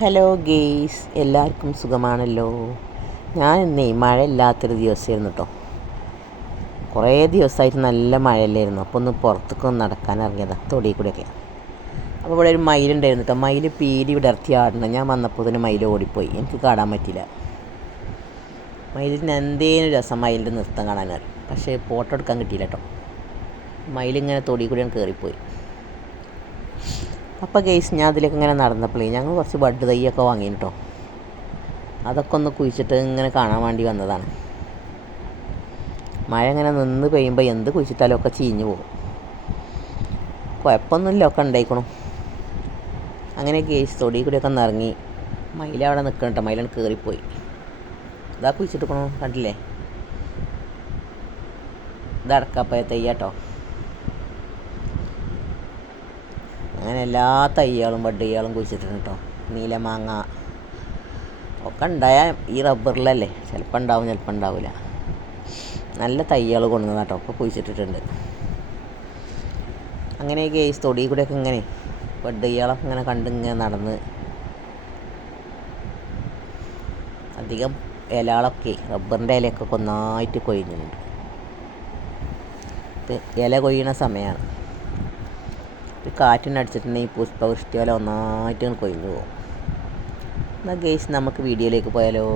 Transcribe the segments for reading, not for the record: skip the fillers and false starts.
Hello guys, എല്ലാവർക്കും സുഖമാണല്ലോ. ഞാൻ ഇന്നേ മഴയില്ലാത്തൊരു ദിവസമായിരുന്നു കേട്ടോ. കുറേ ദിവസമായിട്ട് നല്ല മഴയല്ലായിരുന്നു. അപ്പോൾ ഒന്ന് പുറത്തേക്കൊന്ന് നടക്കാൻ ഇറങ്ങിയതാണ്, തൊടിയിൽ കൂടെയൊക്കെ. അപ്പോൾ ഇവിടെ ഒരു മയിലുണ്ടായിരുന്നു കേട്ടോ. മയിൽ പീലി വിടർത്തി ആടണം. ഞാൻ വന്നപ്പോൾ തന്നെ മയിൽ ഓടിപ്പോയി, എനിക്ക് കാണാൻ പറ്റില്ല. മയിലിന് എന്തേലും രസം മയിലിൻ്റെ നൃത്തം കാണാനാണ്, പക്ഷേ ഫോട്ടോ എടുക്കാൻ കിട്ടിയില്ല കേട്ടോ. മയിലിങ്ങനെ തൊടിയിൽ കൂടെയാണ് കയറിപ്പോയി. അപ്പോൾ ഗെയ്സ്, ഞാൻ അതിലേക്ക് ഇങ്ങനെ നടന്നപ്പോഴേ ഞങ്ങൾ കുറച്ച് ബഡ് തൈയൊക്കെ വാങ്ങി കേട്ടോ. അതൊക്കെ ഒന്ന് കുഴിച്ചിട്ട് ഇങ്ങനെ കാണാൻ വേണ്ടി വന്നതാണ്. മഴ ഇങ്ങനെ നിന്ന് പെയ്യുമ്പോൾ എന്ത് കുഴിച്ചിട്ടാലും ഒക്കെ ചീഞ്ഞു പോകും. കുഴപ്പമൊന്നുമില്ല, ഒക്കെ ഉണ്ടായിക്കണു. അങ്ങനെ ഗെയ്സ് തൊടിയിൽ കൂടിയൊക്കെ ഒന്ന് ഇറങ്ങി. മയിലവിടെ നിൽക്കണം കേട്ടോ. മയിലാണ് കയറിപ്പോയി. ഇതാ കുഴിച്ചിട്ടിക്കണു, കണ്ടില്ലേ? ഇത് അടക്കപ്പഴ തയ്യാട്ടോ. അങ്ങനെ എല്ലാ തൈകളും ബഡ് തൈകളും കുഴിച്ചിട്ടുണ്ട് കേട്ടോ. നീലമാങ്ങ ഒക്കെ ഉണ്ടായാൽ ഈ റബ്ബറിലല്ലേ, ചിലപ്പോൾ ഉണ്ടാവും ചിലപ്പോൾ ഉണ്ടാവില്ല. നല്ല തൈകൾ കൊണ്ടുവന്ന കേട്ടോ, ഒക്കെ കുഴിച്ചിട്ടിട്ടുണ്ട്. അങ്ങനെ ഗെയ്സ് തൊടിയിൽ കൂടെയൊക്കെ ഇങ്ങനെ ബഡ് തൈകളൊക്കെ ഇങ്ങനെ കണ്ടിങ്ങനെ നടന്ന് അധികം ഇലകളൊക്കെ റബ്ബറിൻ്റെ ഇലയൊക്കെ ഒന്നായിട്ട് കൊഴിഞ്ഞിട്ടുണ്ട്. ഇല കൊയ്യണ സമയമാണ്. കാറ്റിനടിച്ചിട്ടുണ്ടെങ്കിൽ പുഷ്പവൃഷ്ടി പോലെ ഒന്നായിട്ട് കൊഴിഞ്ഞു പോകും. എന്നാൽ ഗെയ്സ്, നമുക്ക് വീഡിയോയിലേക്ക് പോയാലോ.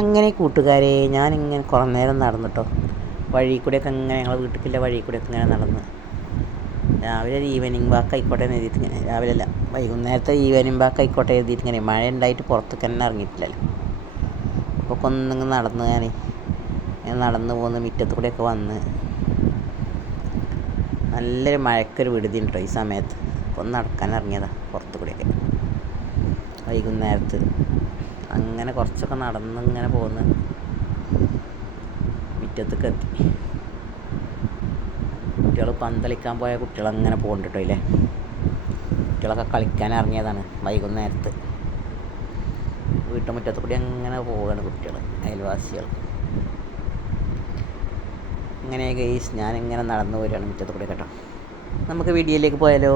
അങ്ങനെ കൂട്ടുകാരെ, ഞാനിങ്ങനെ കുറേ നേരം നടന്നിട്ടോ. വഴി കൂടെയൊക്കെ ഇങ്ങനെ ഞങ്ങൾ വീട്ടിലേക്കുള്ള വഴി കൂടെയൊക്കെ ഇങ്ങനെ നടന്ന് രാവിലെ ഒരു ഈവനിങ് വാക്ക് ആയിക്കോട്ടെ എന്ന് എഴുതിയിട്ട് ഇങ്ങനെ, രാവിലെ അല്ല വൈകുന്നേരത്തെ ഈവനിങ് വാക്ക് ആയിക്കോട്ടെ എഴുതിയിട്ട് ഇങ്ങനെ, മഴ ഉണ്ടായിട്ട് പുറത്തേക്ക് തന്നെ ഇറങ്ങിയിട്ടില്ലല്ലോ. അപ്പോൾ ഒന്നിങ്ങനെ നടന്ന് ഞാൻ നടന്നു പോകുന്ന മുറ്റത്ത് കൂടെയൊക്കെ വന്ന് നല്ലൊരു മഴക്കൊരു വിടുതി ഉണ്ടോ ഈ സമയത്ത്. അപ്പോൾ ഒന്ന് നടക്കാൻ ഇറങ്ങിയതാണ് പുറത്ത് കൂടെയൊക്കെ വൈകുന്നേരത്ത്. അങ്ങനെ കുറച്ചൊക്കെ നടന്നിങ്ങനെ പോന്ന് മുറ്റത്തേക്ക് എത്തി. കുട്ടികൾ പന്തളിക്കാൻ പോയ കുട്ടികളങ്ങനെ പോകുന്നുണ്ട് കേട്ടോ. ഇല്ലേ, കുട്ടികളൊക്കെ കളിക്കാൻ ഇറങ്ങിയതാണ് വൈകുന്നേരത്ത്. വീട്ടുമുറ്റത്ത് കൂടി അങ്ങനെ പോവുകയാണ് കുട്ടികൾ, അയൽവാസികൾ. ഇങ്ങനെ ഗെയ്സ് ഞാനിങ്ങനെ നടന്നു വരികയാണ് മുറ്റത്ത് കൂടി കേട്ടോ. നമുക്ക് വീഡിയോയിലേക്ക് പോയാലോ.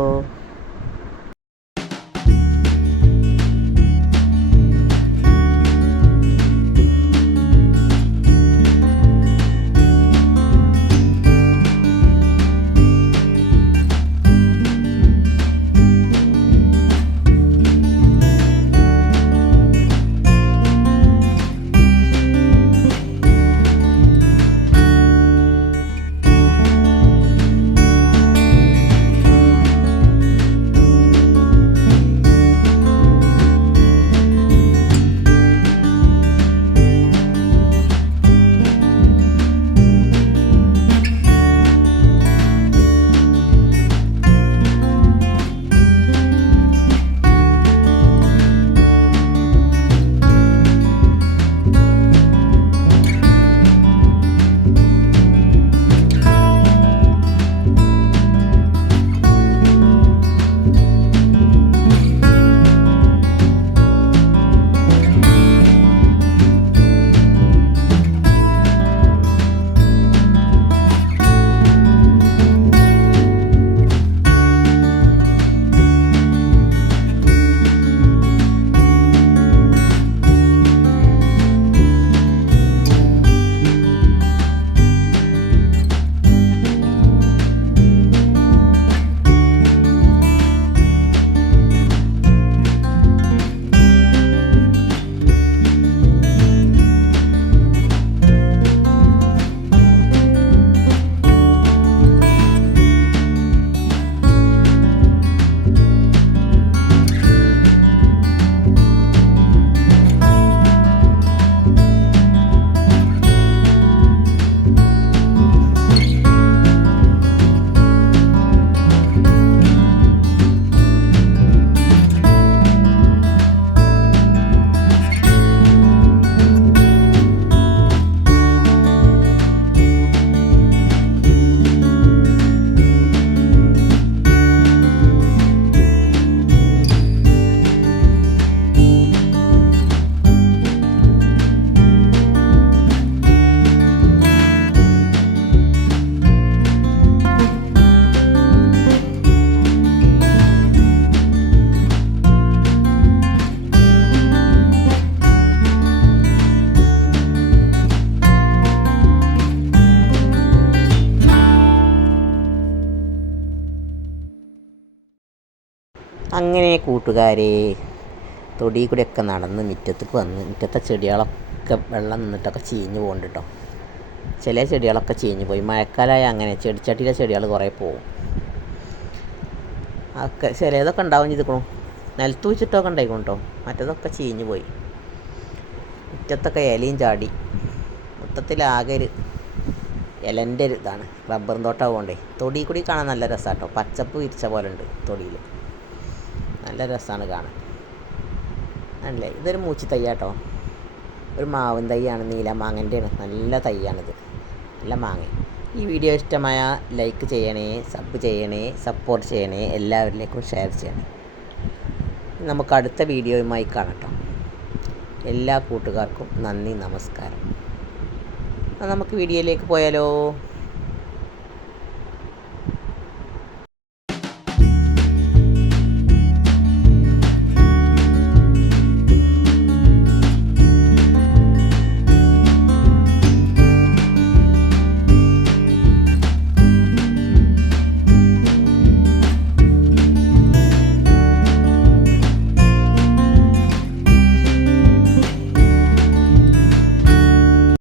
അങ്ങനെ കൂട്ടുകാരെ തൊടിയിൽ കൂടെയൊക്കെ നടന്ന് മുറ്റത്തേക്ക് വന്ന് മുറ്റത്തെ ചെടികളൊക്കെ വെള്ളം നിന്നിട്ടൊക്കെ ചീഞ്ഞ് പോകുന്നുണ്ട് കേട്ടോ. ചില ചെടികളൊക്കെ ചീഞ്ഞ് പോയി. മഴക്കാലമായ അങ്ങനെ ചെടിച്ചട്ടിയിലെ ചെടികൾ കുറേ പോകും. അതൊക്കെ ചിലതൊക്കെ ഉണ്ടാവും ചെയ്തിക്കണു, നിലത്ത് വെച്ചിട്ടൊക്കെ ഉണ്ടായിക്കണു കേട്ടോ. മറ്റതൊക്കെ ചീഞ്ഞ് പോയി. മുറ്റത്തൊക്കെ ഇലയും ചാടി. മൊത്തത്തിലാകെ ഒരു ഇലൻ്റെ ഒരു ഇതാണ്. റബ്ബറും തോട്ടമാകൊണ്ടേ തൊടിയിൽ കൂടി കാണാൻ നല്ല രസമാണ് കേട്ടോ. പച്ചപ്പ് വിരിച്ച പോലെ ഉണ്ട് തൊടിയിൽ, നല്ല രസമാണ് കാണാൻ. അല്ലേ, ഇതൊരു മൂച്ചി തയ്യാട്ടോ, ഒരു മാവിൻ തൈയാണ്, നീല മാങ്ങൻ്റെയാണ്. നല്ല തൈയാണിത്, നല്ല മാങ്ങ. ഈ വീഡിയോ ഇഷ്ടമായ ലൈക്ക് ചെയ്യണേ, സബ് ചെയ്യണേ, സപ്പോർട്ട് ചെയ്യണേ, എല്ലാവരിലേക്കും ഷെയർ ചെയ്യണേ. നമുക്ക് അടുത്ത വീഡിയോയുമായി കാണട്ടോ. എല്ലാ കൂട്ടുകാർക്കും നന്ദി, നമസ്കാരം. നമുക്ക് വീഡിയോയിലേക്ക് പോയാലോ.